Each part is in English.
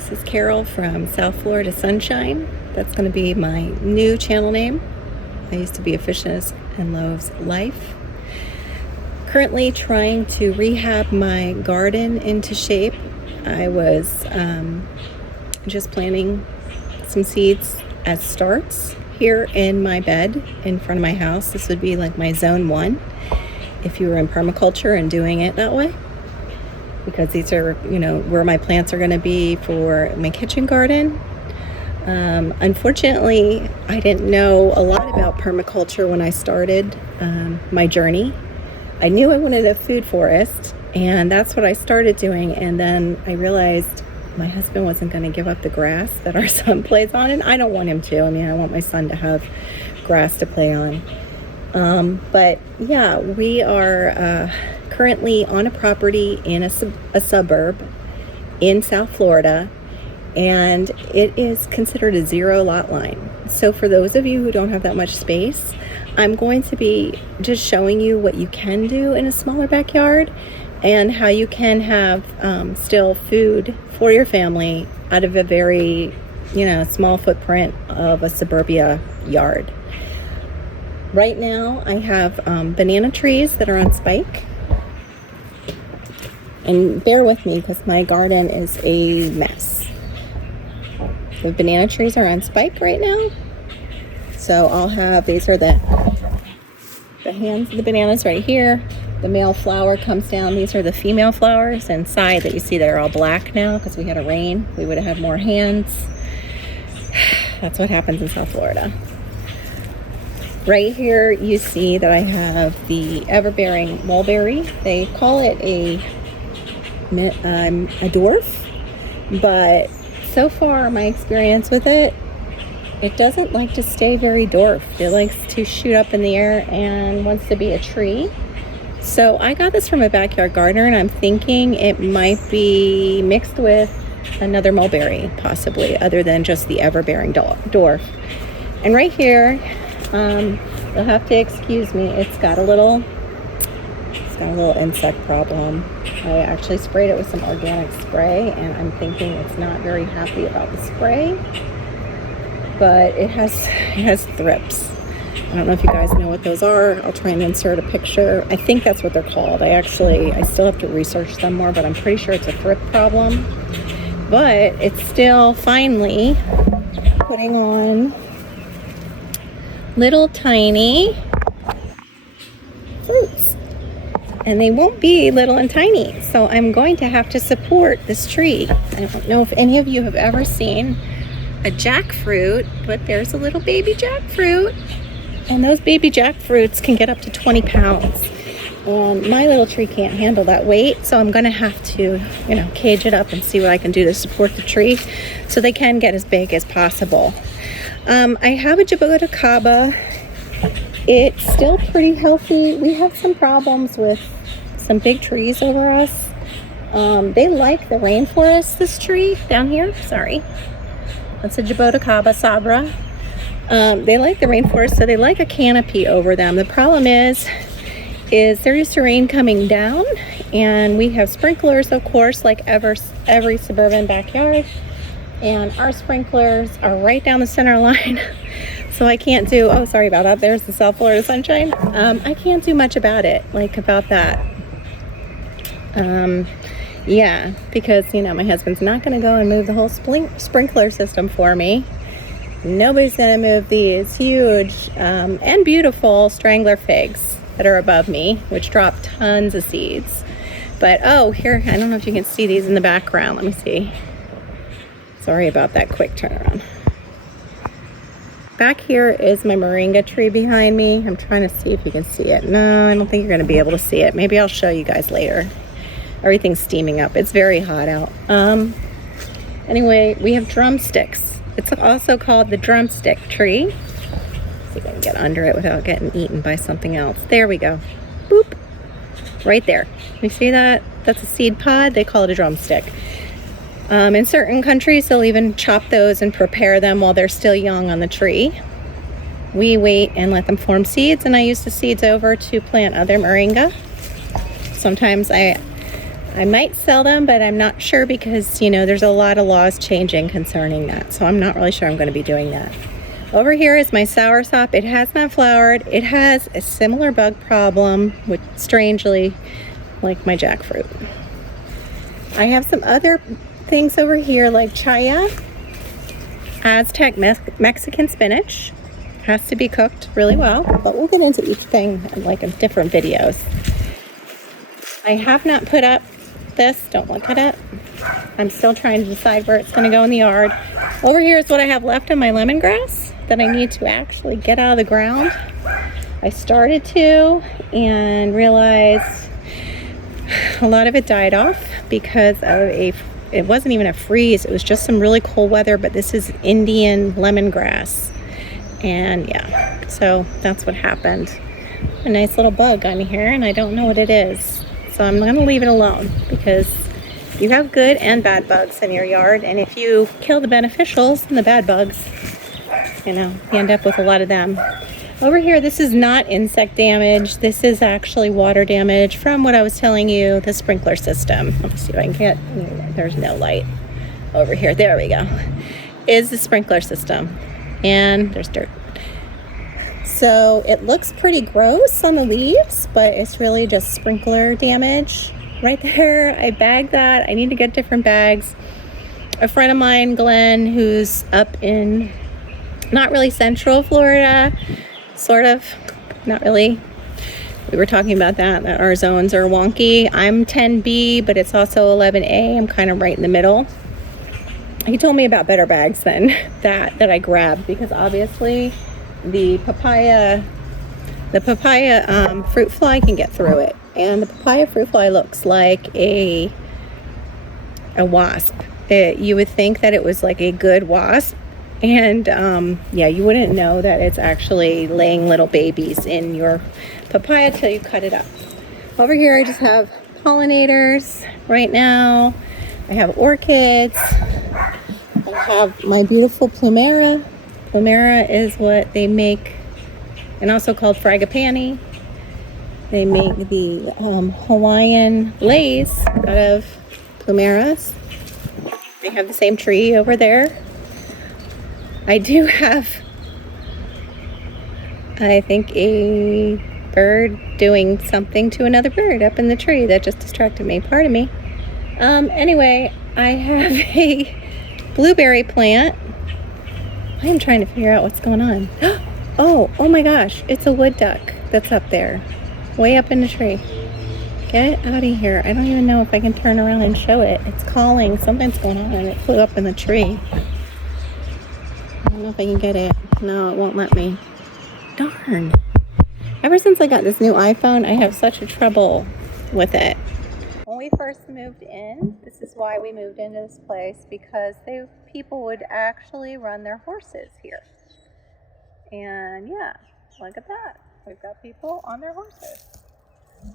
This is Carol from South Florida Sunshine. That's going to be my new channel name. I used to be a Fishes and Loaves Life. Currently trying to rehab my garden into shape. I was just planting some seeds as starts here in my bed in front of my house. This would be like my zone 1 if you were in permaculture and doing it that way, because these are, where my plants are going to be for my kitchen garden. Unfortunately, I didn't know a lot about permaculture when I started my journey. I knew I wanted a food forest, and that's what I started doing. And then I realized my husband wasn't going to give up the grass that our son plays on, and I don't want him to. I want my son to have grass to play on. But yeah, we are currently on a property in a suburb in South Florida, and it is considered a 0 lot line. So for those of you who don't have that much space, I'm going to be just showing you what you can do in a smaller backyard and how you can have still food for your family out of a very, small footprint of a suburbia yard. Right now I have banana trees that are on spike. And bear with me because my garden is a mess. The banana trees are on spike right now. So I'll have, these are the hands of the bananas right here. The male flower comes down. These are the female flowers inside that you see that are all black now because we had a rain. We would have had more hands. That's what happens in South Florida. Right here you see that I have the everbearing mulberry. They call it a dwarf, but so far my experience with it doesn't like to stay very dwarf. It likes to shoot up in the air and wants to be a tree. So I got this from a backyard gardener, and I'm thinking it might be mixed with another mulberry, possibly, other than just the everbearing dwarf. And right here, you'll have to excuse me, it's got a little insect problem. I actually sprayed it with some organic spray, and I'm thinking it's not very happy about the spray, but it has thrips. I don't know if you guys know what those are. I'll try and insert a picture. I think that's what they're called. I still have to research them more, but I'm pretty sure it's a thrip problem. But it's still finally putting on little tiny fruits. And they won't be little and tiny. So I'm going to have to support this tree. I don't know if any of you have ever seen a jackfruit, but there's a little baby jackfruit. And those baby jackfruits can get up to 20 pounds. And my little tree can't handle that weight. So I'm going to have to, cage it up and see what I can do to support the tree so they can get as big as possible. I have a jaboticaba. It's still pretty healthy. We have some problems with some big trees over us. They like the rainforest, this tree down here. Sorry. That's a jaboticaba sabra. They like the rainforest, so they like a canopy over them. The problem is they're used to rain coming down, and we have sprinklers, of course, like every suburban backyard. And our sprinklers are right down the center line. So I can't do, oh, sorry about that. There's the South Florida Sunshine. I can't do much about it, about that. Yeah, because, my husband's not going to go and move the whole sprinkler system for me. Nobody's going to move these huge and beautiful strangler figs that are above me, which drop tons of seeds. But, oh, here, I don't know if you can see these in the background. Let me see. Sorry about that quick turnaround. Back here is my moringa tree behind me. I'm trying to see if you can see it. No, I don't think you're going to be able to see it. Maybe I'll show you guys later. Everything's steaming up. It's very hot out. Anyway, we have drumsticks. It's also called the drumstick tree. Let's see if I can get under it without getting eaten by something else. There we go. Boop. Right there. You see that? That's a seed pod. They call it a drumstick. In certain countries, they'll even chop those and prepare them while they're still young on the tree. We wait and let them form seeds, and I use the seeds over to plant other moringa. Sometimes I I might sell them, but I'm not sure because, you know, there's a lot of laws changing concerning that. So I'm not really sure I'm going to be doing that. Over here is my soursop. It has not flowered. It has a similar bug problem, which strangely like my jackfruit. I have some other things over here like chaya, Aztec Mexican spinach. Has to be cooked really well, but we'll get into each thing like in different videos. I have not put up this. Don't look at it. I'm still trying to decide where it's going to go in the yard. Over here is what I have left of my lemongrass that I need to actually get out of the ground. I started to and realized a lot of it died off because of it wasn't even a freeze. It was just some really cold weather, but this is Indian lemongrass. And yeah, so that's what happened. A nice little bug on here, and I don't know what it is. So I'm going to leave it alone because you have good and bad bugs in your yard. And if you kill the beneficials and the bad bugs, you know, you end up with a lot of them. Over here, this is not insect damage. This is actually water damage from what I was telling you, the sprinkler system. Let me see if I can get, there's no light over here. There we go. Is the sprinkler system. And there's dirt. So it looks pretty gross on the leaves, but it's really just sprinkler damage. Right there, I bagged that. I need to get different bags. A friend of mine, Glenn, who's up in not really central Florida, sort of, not really. We were talking about that our zones are wonky. I'm 10B, but it's also 11A. I'm kind of right in the middle. He told me about better bags than that I grabbed because obviously the papaya fruit fly can get through it, and the papaya fruit fly looks like a wasp. You would think that it was like a good wasp, and yeah, you wouldn't know that it's actually laying little babies in your papaya till you cut it up. Over here I just have pollinators right now. I have orchids. I have my beautiful plumera. Plumera is what they make, and also called frangipani. They make the Hawaiian lace out of plumeras. They have the same tree over there. I do have, I think, a bird doing something to another bird up in the tree that just distracted me. Pardon me. Anyway, I have a blueberry plant. I am trying to figure out what's going on. Oh my gosh, it's a wood duck that's up there, way up in the tree. Get out of here. I don't even know if I can turn around and show it. It's calling. Something's going on, and it flew up in the tree. I don't know if I can get it. No, it won't let me. Darn. Ever since I got this new iPhone, I have such a trouble with it. When we first moved in, this is why we moved into this place, because people would actually run their horses here. And yeah, look at that. We've got people on their horses.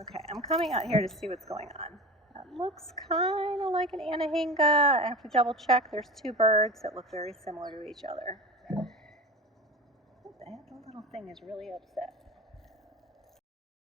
Okay, I'm coming out here to see what's going on. That looks kind of like an anahinga. I have to double check. There's two birds that look very similar to each other. What the heck? The little thing is really upset.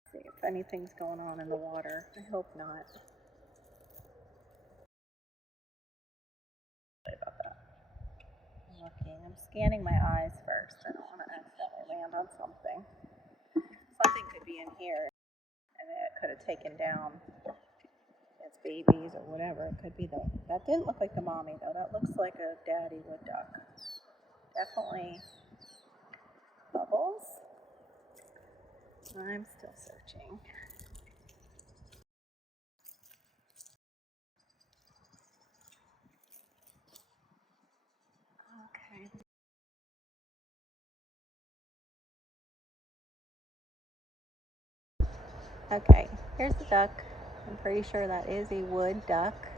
Let's see if anything's going on in the water. I hope not. Sorry about that. I'm looking. I'm scanning my eyes first. I don't want to accidentally land on something. Something could be in here, and it could have taken down its babies or whatever. It could be that didn't look like the mommy though. That looks like a daddy wood duck. Definitely bubbles. I'm still searching. Okay. Okay, here's the duck. I'm pretty sure that is a wood duck.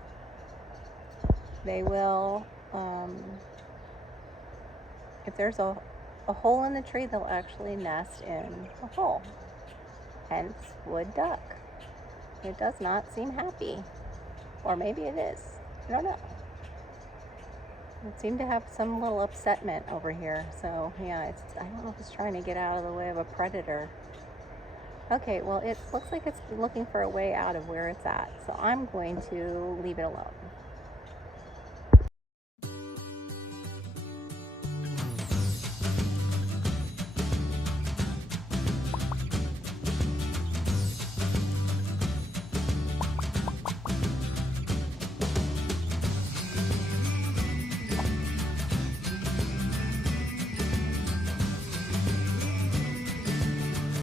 They will, if there's a hole in the tree, they'll actually nest in a hole. Hence, wood duck. It does not seem happy. Or maybe it is. I don't know. It seemed to have some little upsetment over here. So, yeah, I don't know if it's trying to get out of the way of a predator. Okay, well, it looks like it's looking for a way out of where it's at, so I'm going to leave it alone.